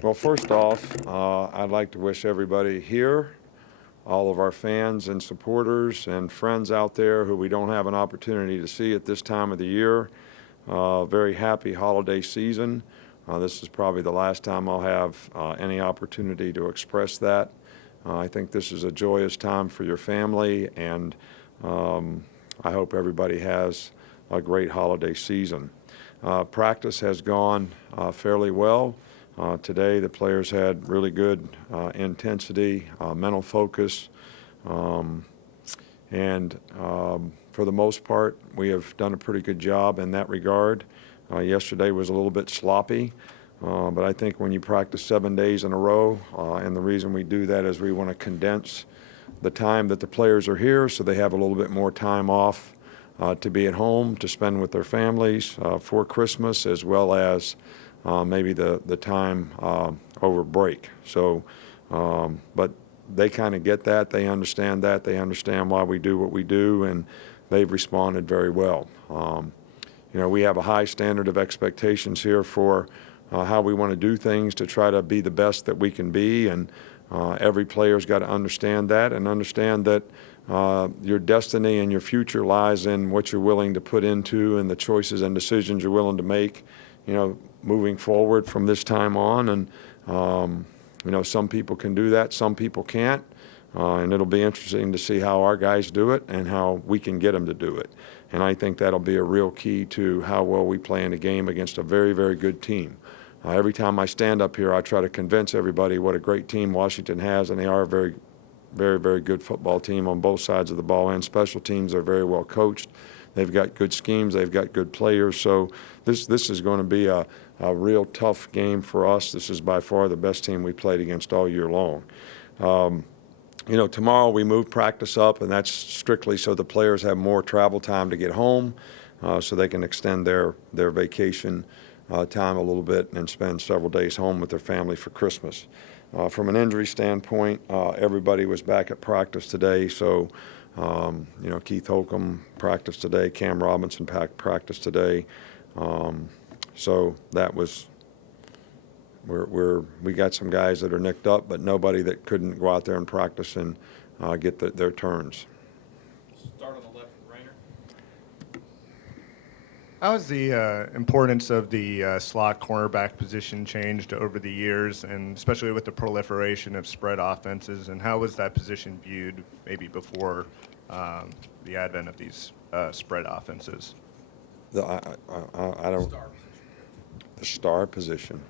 Well, first off, I'd like to wish everybody here, all of our fans and supporters and friends out there who we don't have an opportunity to see at this time of the year, very happy holiday season. This is probably the last time I'll have any opportunity to express that. I think this is a joyous time for your family, and I hope everybody has a great holiday season. Practice has gone fairly well. Today the players had really good intensity, mental focus, and for the most part we have done a pretty good job in that regard. Yesterday was a little bit sloppy, but I think when you practice 7 days in a row, and the reason we do that is we want to condense the time that the players are here so they have a little bit more time off to be at home, to spend with their families for Christmas, as well as maybe the time over break. So, but they kind of get that. They understand that. They understand why we do what we do, and they've responded very well. You know, we have a high standard of expectations here for how we want to do things to try to be the best that we can be, and every player's got to understand that and understand that your destiny and your future lies in what you're willing to put into and the choices and decisions you're willing to make, you know, moving forward from this time on. And you know, some people can do that, some people can't, and it'll be interesting to see how our guys do it and how we can get them to do it. And I think that'll be a real key to how well we play in a game against a very, very good team. Every time I stand up here, I try to convince everybody what a great team Washington has, and they are a very, very, very good football team on both sides of the ball, and special teams are very well coached. They've got good schemes. They've got good players. So this is going to be a real tough game for us. This is by far the best team we played against all year long. You know, tomorrow we move practice up, and that's strictly so the players have more travel time to get home, so they can extend their vacation time a little bit and spend several days home with their family for Christmas. From an injury standpoint, everybody was back at practice today, so you know, Keith Holcomb practiced today, Cam Robinson practiced today, so that was. We got some guys that are nicked up, but nobody that couldn't go out there and practice and get their turns. Start on the left with Rainer. How has the importance of the slot cornerback position changed over the years, and especially with the proliferation of spread offenses? And how was that position viewed maybe before the advent of these spread offenses? I don't. Star position. The star position.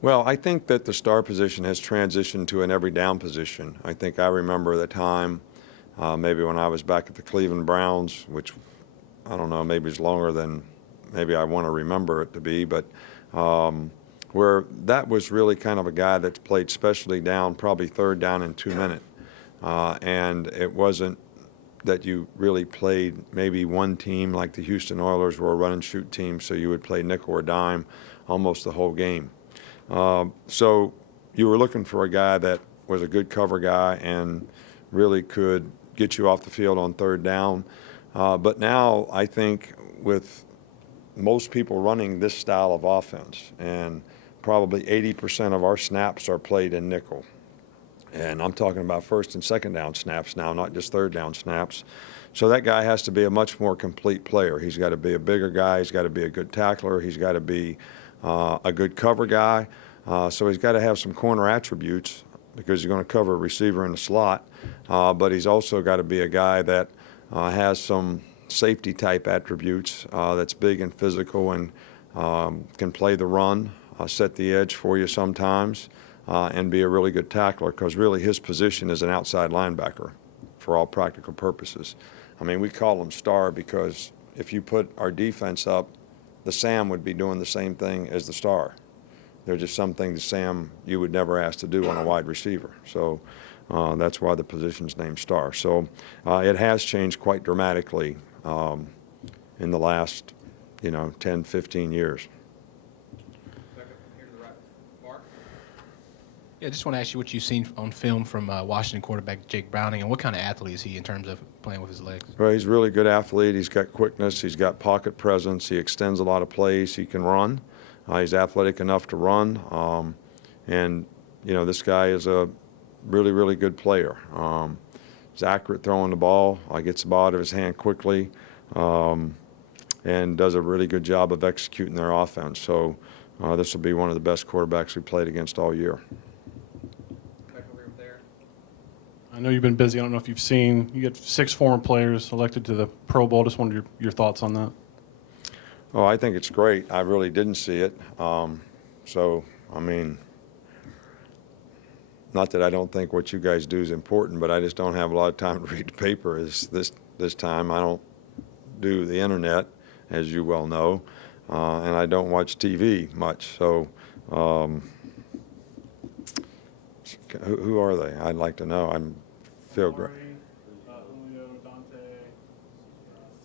Well, I think that the star position has transitioned to an every down position. I think I remember the time, maybe when I was back at the Cleveland Browns, which I don't know, maybe it's longer than maybe I want to remember it to be, but where that was really kind of a guy that's played specialty down, probably third down and 2 minute. And it wasn't that you really played maybe one team like the Houston Oilers were a run and shoot team, so you would play nickel or dime almost the whole game. So you were looking for a guy that was a good cover guy and really could get you off the field on third down. But now I think with most people running this style of offense, and probably 80% of our snaps are played in nickel. And I'm talking about first and second down snaps now, not just third down snaps. So that guy has to be a much more complete player. He's got to be a bigger guy. He's got to be a good tackler. He's got to be a good cover guy. So he's got to have some corner attributes because he's going to cover a receiver in the slot. But he's also got to be a guy that has some safety type attributes, that's big and physical and can play the run, set the edge for you sometimes, and be a really good tackler, because really his position is an outside linebacker for all practical purposes. I mean, we call him star because if you put our defense up, the Sam would be doing the same thing as the star. There's just some things Sam you would never ask to do on a wide receiver. So that's why the position's named star. So it has changed quite dramatically in the last, 10, 15 years. Yeah, I just want to ask you what you've seen on film from Washington quarterback Jake Browning, and what kind of athlete is he in terms of playing with his legs? Well, he's a really good athlete. He's got quickness. He's got pocket presence. He extends a lot of plays. He can run. He's athletic enough to run, and this guy is a really, really good player. He's accurate throwing the ball. Gets the ball out of his hand quickly, and does a really good job of executing their offense. So this will be one of the best quarterbacks we played against all year. Back over here there. I know you've been busy. I don't know if you've seen, you get 6 former players elected to the Pro Bowl. Just wondered your thoughts on that. Oh, I think it's great. I really didn't see it. So, I mean, not that I don't think what you guys do is important, but I just don't have a lot of time to read the paper this time. I don't do the internet, as you well know, and I don't watch TV much. So, who are they? I'd like to know. I feel great. Julio, Dante,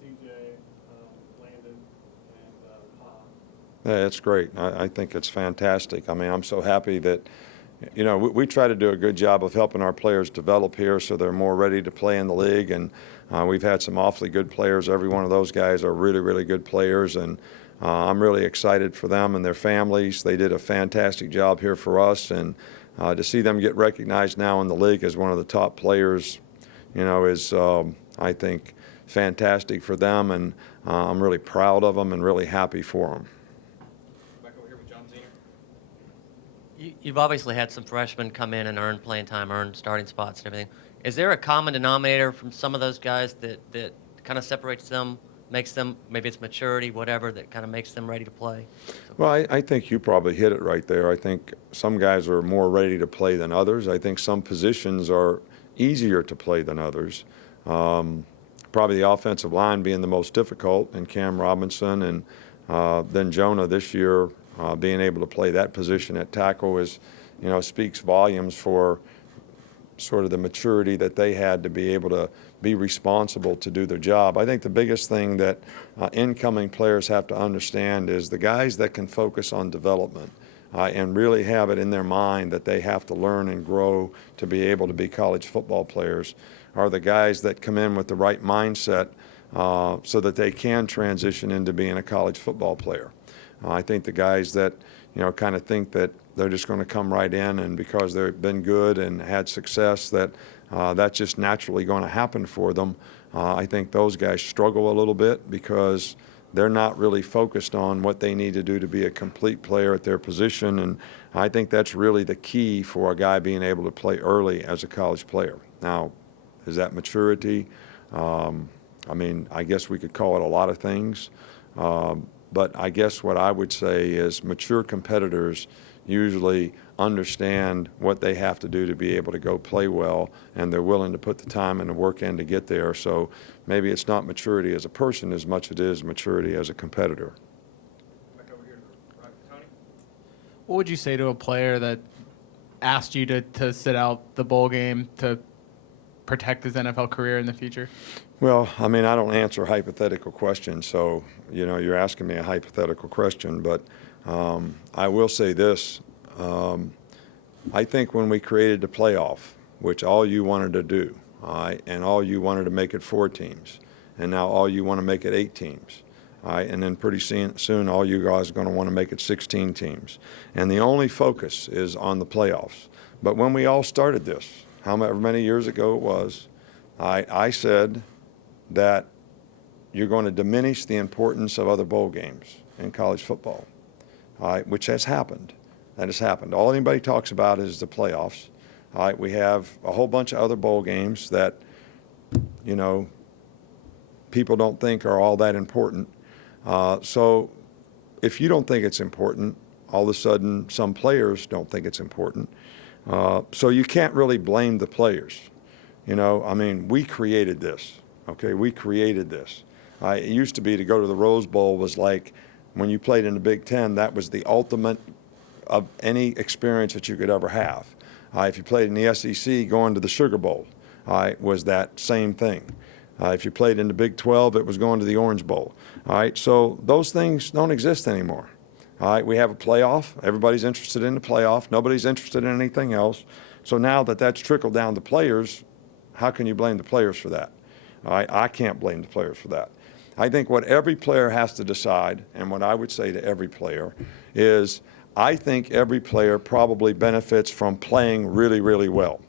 CJ, Landon, and Pa. Yeah, it's great. I think it's fantastic. I mean, I'm so happy that, we try to do a good job of helping our players develop here so they're more ready to play in the league. And we've had some awfully good players. Every one of those guys are really, really good players. And I'm really excited for them and their families. They did a fantastic job here for us. And to see them get recognized now in the league as one of the top players, is, I think, fantastic for them. And I'm really proud of them and really happy for them. Back over here with John Zener. You've obviously had some freshmen come in and earn playing time, earn starting spots and everything. Is there a common denominator from some of those guys that kind of separates them, makes them, maybe it's maturity, whatever, that kind of makes them ready to play? Well, I think you probably hit it right there. I think some guys are more ready to play than others. I think some positions are easier to play than others. Probably the offensive line being the most difficult, and Cam Robinson, and then Jonah this year being able to play that position at tackle speaks volumes for sort of the maturity that they had to be able to be responsible to do their job. I think the biggest thing that incoming players have to understand is the guys that can focus on development and really have it in their mind that they have to learn and grow to be able to be college football players are the guys that come in with the right mindset so that they can transition into being a college football player. I think the guys that kind of think that they're just going to come right in and because they've been good and had success that that's just naturally going to happen for them. I think those guys struggle a little bit because they're not really focused on what they need to do to be a complete player at their position, and I think that's really the key for a guy being able to play early as a college player. Now, is that maturity? I guess we could call it a lot of things. But I guess what I would say is mature competitors usually understand what they have to do to be able to go play well, and they're willing to put the time and the work in to get there. So maybe it's not maturity as a person as much as it is maturity as a competitor. Back over here to Tony. What would you say to a player that asked you to sit out the bowl game to protect his NFL career in the future? Well, I don't answer hypothetical questions, so, you're asking me a hypothetical question, but I will say this. I think when we created the playoff, which all you wanted to do, and all you wanted to make it 4 teams, and now all you want to make it 8 teams, and then pretty soon all you guys are going to want to make it 16 teams. And the only focus is on the playoffs. But when we all started this, however many years ago it was, I said that you're going to diminish the importance of other bowl games in college football, which has happened. That has happened. All anybody talks about is the playoffs. We have a whole bunch of other bowl games that, people don't think are all that important. So if you don't think it's important, all of a sudden some players don't think it's important. So you can't really blame the players. We created this. Okay, we created this. It used to be to go to the Rose Bowl was like when you played in the Big Ten, that was the ultimate of any experience that you could ever have. If you played in the SEC, going to the Sugar Bowl was that same thing. If you played in the Big 12, it was going to the Orange Bowl. So those things don't exist anymore. We have a playoff. Everybody's interested in the playoff. Nobody's interested in anything else. So now that that's trickled down to players, how can you blame the players for that? I can't blame the players for that. I think what every player has to decide, and what I would say to every player, is I think every player probably benefits from playing really, really well.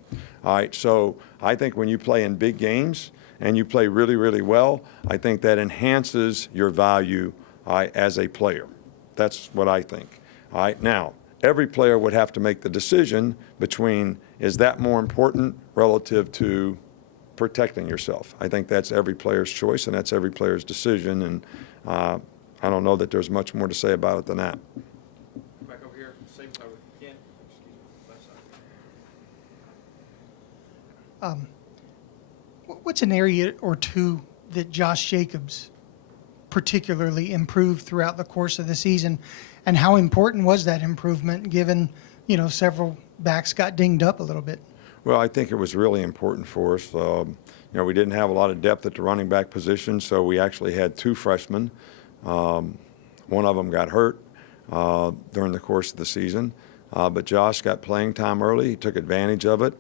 All right, so I think when you play in big games and you play really, really well, I think that enhances your value as a player. That's what I think. All right, now, every player would have to make the decision between, is that more important relative to protecting yourself? I think that's every player's choice, and that's every player's decision, and I don't know that there's much more to say about it than that. Back over here, same side with Ken. Left side. What's an area or two that Josh Jacobs particularly improved throughout the course of the season, and how important was that improvement given, several backs got dinged up a little bit? Well, I think it was really important for us. We didn't have a lot of depth at the running back position, so we actually had two freshmen. One of them got hurt during the course of the season, but Josh got playing time early. He took advantage of it,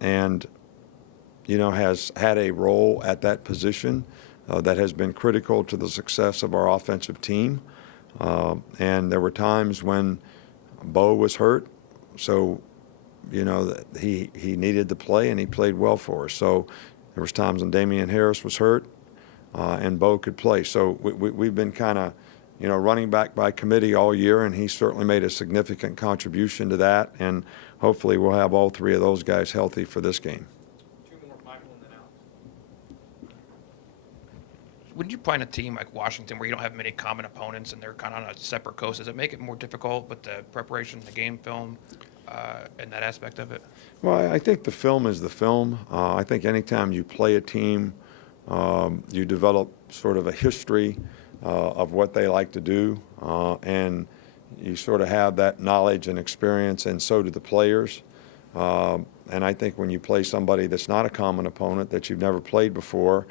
and has had a role at that position that has been critical to the success of our offensive team. And there were times when Bo was hurt, so that he needed to play, and he played well for us. So there was times when Damian Harris was hurt, and Bo could play. So we've been kind of, running back by committee all year, and he certainly made a significant contribution to that. And hopefully we'll have all three of those guys healthy for this game. Two more, Michael, and then Alex. When you play in a team like Washington where you don't have many common opponents and they're kind of on a separate coast, does it make it more difficult with the preparation, the game film, and that aspect of it? Well, I think the film is the film. I think anytime you play a team, you develop sort of a history of what they like to do, and you sort of have that knowledge and experience, and so do the players. And I think when you play somebody that's not a common opponent that you've never played before,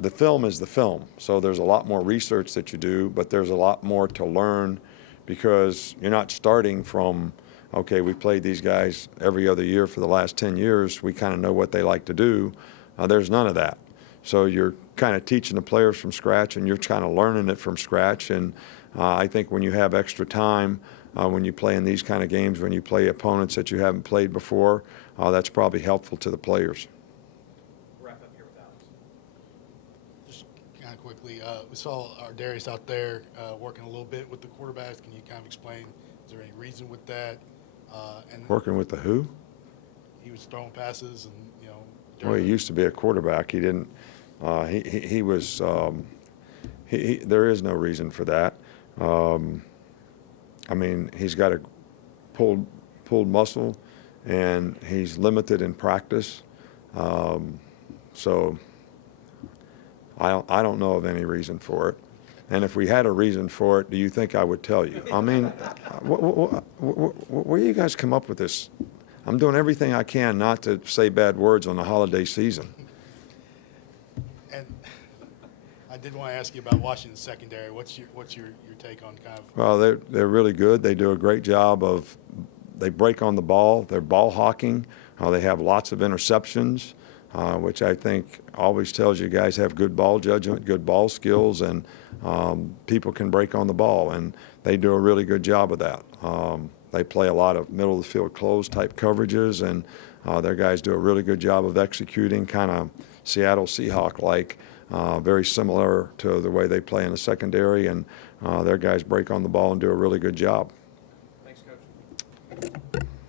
the film is the film. So there's a lot more research that you do, but there's a lot more to learn, because you're not starting from, okay, we played these guys every other year for the last 10 years. We kind of know what they like to do. There's none of that. So you're kind of teaching the players from scratch, and you're kind of learning it from scratch. And I think when you have extra time, when you play in these kind of games, when you play opponents that you haven't played before, that's probably helpful to the players. Wrap up here with Alex. Just kind of quickly, we saw our Darius out there working a little bit with the quarterbacks. Can you kind of explain, is there any reason with that? And Working with the who? he was throwing passes and, Well, he used to be a quarterback. He didn't. He was. There is no reason for that. I mean, he's got a pulled muscle, and he's limited in practice. So I don't know of any reason for it. And if we had a reason for it, do you think I would tell you? I mean, where do you guys come up with this? I'm doing everything I can not to say bad words on the holiday season. And I did want to ask you about Washington's secondary. What's your take on kind of? Well, they're really good. They do a great job of. They break on the ball. They're ball hawking. They have lots of interceptions, which I think always tells you guys have good ball judgment, good ball skills, and people can break on the ball, and they do a really good job of that. They play a lot of middle of the field close type coverages, and their guys do a really good job of executing, kind of Seattle Seahawk-like, very similar to the way they play in the secondary, and their guys break on the ball and do a really good job. Thanks, Coach.